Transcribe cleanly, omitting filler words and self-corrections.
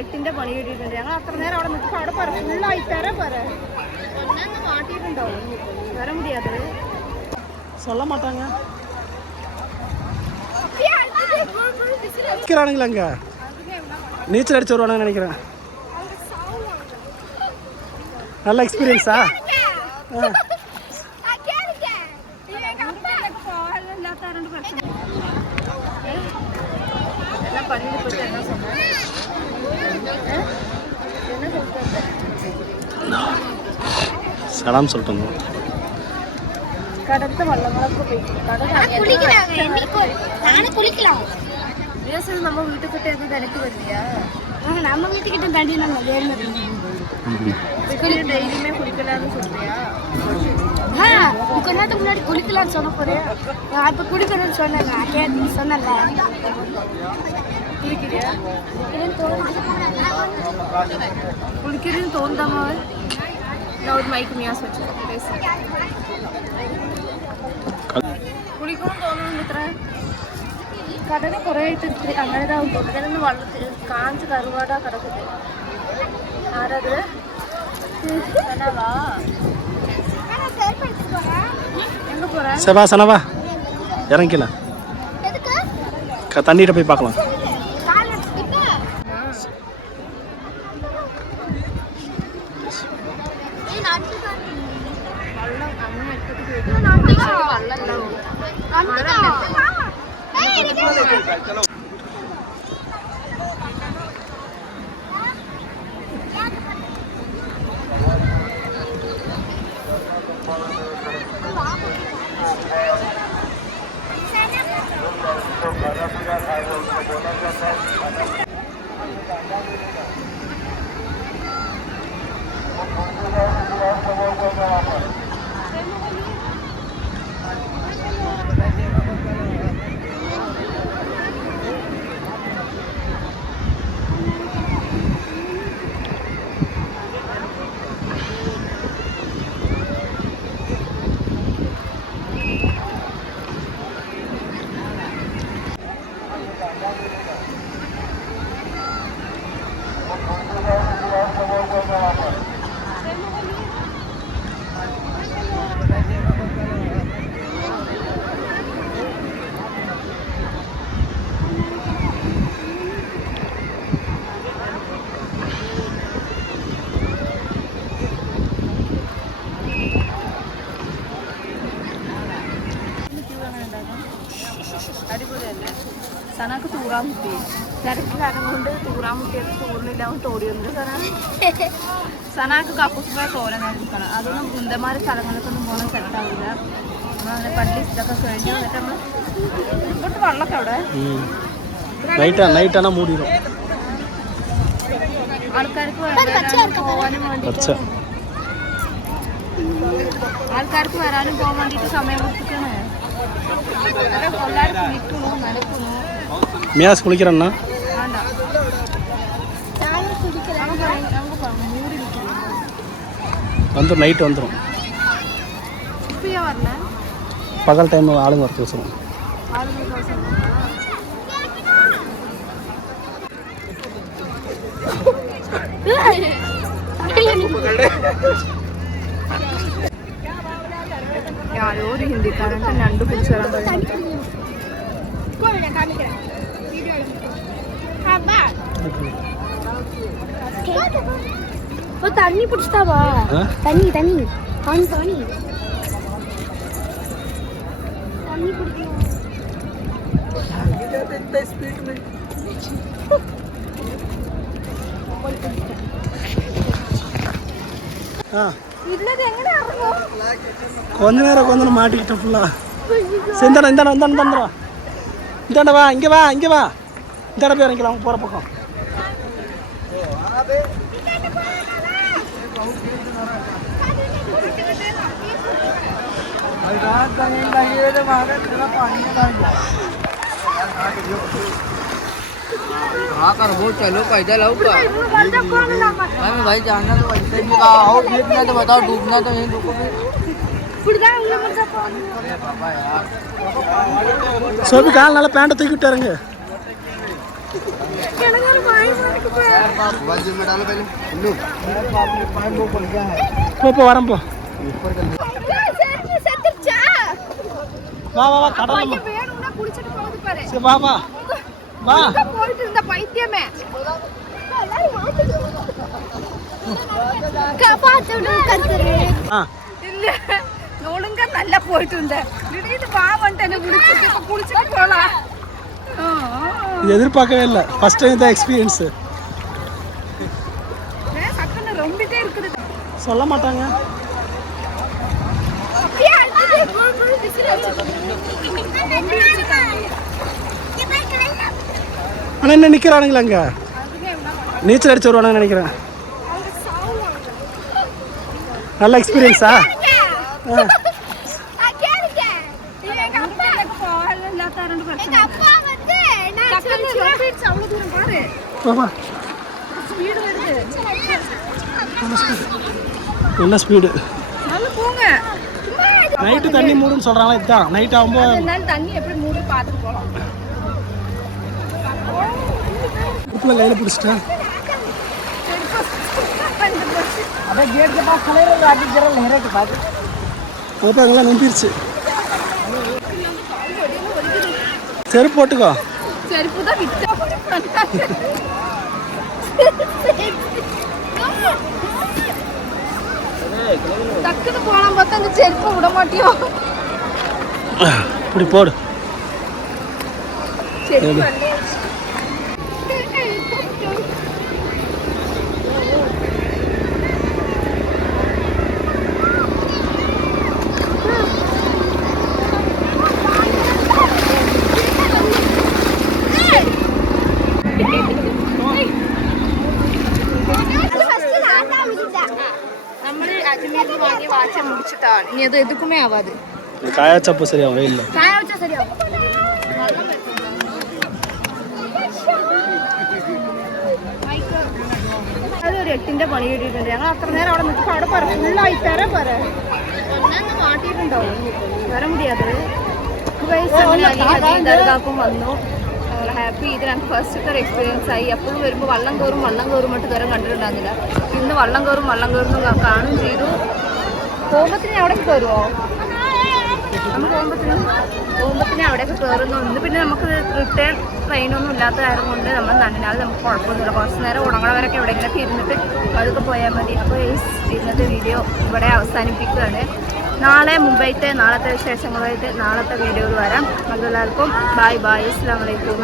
8ന്റെ പണി കിട്ടിയിട്ടുണ്ട്. ഞങ്ങൾ അത്ര നേരം അവിടെ നിൽക്കുമ്പോൾ അവിടെ പറ ഫുള്ളായി തരാൻ പോരെ മാറ്റിയിട്ടുണ്ടാവും. വര മുടിയാതെ சொல்ல மாட்டாங்க. நிற்கிறானுங்களா அங்கே நீச்சல் அடிச்சு வருவானுங்கன்னு நினைக்கிறேன். நல்ல எக்ஸ்பீரியன்ஸா? சலாம் சொல்லிட்டு வந்தோம். கடத்த வள்ளங்களൊക്കെ போய் நம்ம வீட்டுக்கிட்ட எதுவும் தினைக்கு வரலையா? நம்ம வீட்டுக்கிட்ட தண்ணி நம்ம டெய்லியுமே குளிக்கலாம்னு சொல்றியா? கொஞ்ச நேரத்துக்கு முன்னாடி குளிக்கலாம்னு சொன்ன போறேன். நான் இப்ப குளிக்கணும்னு சொன்னேன். சொன்னல குளிக்கிறியா? குளிக்கிறேன்னு தோந்தாமா? நான் ஒரு மைக்கு மியாஸ் வச்சு பேச കുളിക്കണം തോന്നുന്നു. ഇത്ര കടൽ കുറേ ആയിട്ട് ഇത്തിരി അങ്ങനെ ഇതാവും തോന്നുന്നു. ഞാനൊന്ന് വള്ളത്തിൽ കാഞ്ച് കറുവാട കിടക്കുന്നത്. ആരത്? எங்க போற? சவா சனவா இறங்கிக்கலாம். தண்ணிட்ட போய் பார்க்கலாம். അടിപൊളിയല്ലേ? സനക്ക് തൂറാൻ മുട്ടി തിരക്ക് കാരണം കൊണ്ട് തൂറാൻ മുട്ടിയൊക്കെ തൂറിനില്ലാവും തോടി വന്നത്. സനാക്ക് കക്കൂസ് പോയ തോരൻ കഴിക്കണം. അതൊന്നും ബുന്ധന്മാരെ സ്ഥലങ്ങളിലേക്കൊന്നും പോകണം സെറ്റാവില്ല. നമ്മളങ്ങനെ പള്ളി ഇതൊക്കെ കഴിഞ്ഞു എന്നിട്ട് നമ്മൾ ഇങ്ങോട്ട് വെള്ളമൊക്കെ അവിടെ ആൾക്കാർക്ക് പോകാനും വേണ്ടിയിട്ട് പോകാൻ വേണ്ടിയിട്ട് സമയം കൊടുത്തിട്ടാണ്. എല്ലാവരും കുളിക്കണു നടക്കണു. மியாஸ் குளிக்கிறேன்னா வந்துடும். நைட்டு வந்துடும். பகல் டைம் ஆளுங்க வர பேசுகிறோம். யாரோ ஒரு ஹிந்திக்காரன்ட்டு நண்டு பிடிச்சாங்க. தண்ணி பிடிச்சிட்டாவா? தண்ணி தண்ணி பானி பானி தண்ணி பிடிக்கணும். கொஞ்ச நேரம் கொஞ்ச நேரம் மாட்டிக்கிட்டேன் ஃபுல்லா. இந்தாடா இந்தாடா இந்தாடா இந்தாடா இந்தாண்டா வா இங்கே வா இங்கே வா இந்தாடா போய் இறங்கிக்கலாம் போகிற பக்கம். हाँ कर वो चलो पैदल लो हमें भाई जानना तो वैसे भी कहा आओ डूबना तो बताओ डूबना तो नहीं डूबोगे सो भी काल नाला पैंट तूकी விட்டாருங்க. போ வரேன் போ. வா வா வா கடல் சரி வா வா வா. போயிட்டு இருந்த பைத்தியமே இல்ல ஒழுங்கா நல்லா போயிட்டு இருந்தேன். திடீர்னு வா வந்துட்டு என்ன குளிச்சுட்டு இப்ப குளிச்சுட்டு போலாம். இது எதிர்பார்க்கவே இல்லை. ஃபர்ஸ்ட் டைம் தான் எக்ஸ்பீரியன்ஸ். சக்கன ரொம்பிட்டே இருக்குது. சொல்ல மாட்டாங்க. ஆனால் என்ன நிற்கிறானுங்களா அங்கே? நீச்சல் அடிச்சு வருவானுன்னு நினைக்கிறேன். நல்ல எக்ஸ்பீரியன்ஸா? என்ன ஸ்பீடு? நைட்டு தண்ணி மூடுன்னு சொல்றாங்க. இதுதான் நைட் ஆகும்போது தண்ணி எப்படி மூடி பார்த்துட்டு போகலாம். உப்புல கையில பிடிச்சிட்டேன். அங்கெல்லாம் நம்பிருச்சு. செருப்பு போட்டுக்கோ. செருப்பு தான் விட்டு டக்குன்னு போலாம் பார்த்தா அந்த செருப்பை விட மாட்டியோ. இப்படி போடு. നമ്മള് അജ്മീരിൽ വാങ്ങിയ വാച്ച് മുടിച്ചിട്ടാണ്. ഇനി അത് എതുക്കുമേ ആവാത്. കായച്ചപ്പോ ശരിയാവും. വെയില്ല കായ വെച്ചാ ശരിയാവും. അതൊരു 8ന്റെ പണി കിട്ടിയിട്ടുണ്ട്. ഞങ്ങൾ അത്ര നേരം അവിടെ നിൽക്കുമ്പോൾ അവിടെ പറ ഫുള്ളായി തരാൻ പറ ഒന്നു മാറ്റിയിട്ടുണ്ടാവും. വരാൻ മുടിയാത് ദർഗാക്കും വന്നു. ഹാപ്പി. ഇത് ഞങ്ങൾക്ക് ഫസ്റ്റത്തെ ഒരു എക്സ്പീരിയൻസ് ആയി. എപ്പോഴും വരുമ്പോൾ വള്ളം കയറും മട്ട് ഇതുവരെ കണ്ടിട്ടുണ്ടാകുന്നില്ല. ഇന്ന് വള്ളം കയറും കാണും ചെയ്തു. പോകുമ്പത്തിന് അവിടേക്ക് കയറുമോ? നമ്മൾ പോകുമ്പത്തിന് അവിടെയൊക്കെ കയറുന്നു. ഇന്ന് പിന്നെ നമുക്ക് റിട്ടേൺ ട്രെയിനൊന്നും ഇല്ലാത്ത കാര്യം കൊണ്ട് നമ്മൾ നന്നാൾ നമുക്ക് കുഴപ്പമൊന്നുമില്ല. കുറച്ച് നേരം ഉടങ്ങണവരൊക്കെ എവിടെയെങ്കിലൊക്കെ ഇരുന്നിട്ട് അതൊക്കെ പോയാൽ മതി. അപ്പോൾ ഇന്നത്തെ വീഡിയോ ഇവിടെ അവസാനിപ്പിക്കുകയാണ്. നാളെ നാളത്തെ വിശേഷങ്ങളായിട്ട് നാളത്തെ വീഡിയോയിൽ വരാം. എല്ലാവർക്കും ബൈ. അസ്സലാമു അലൈക്കും.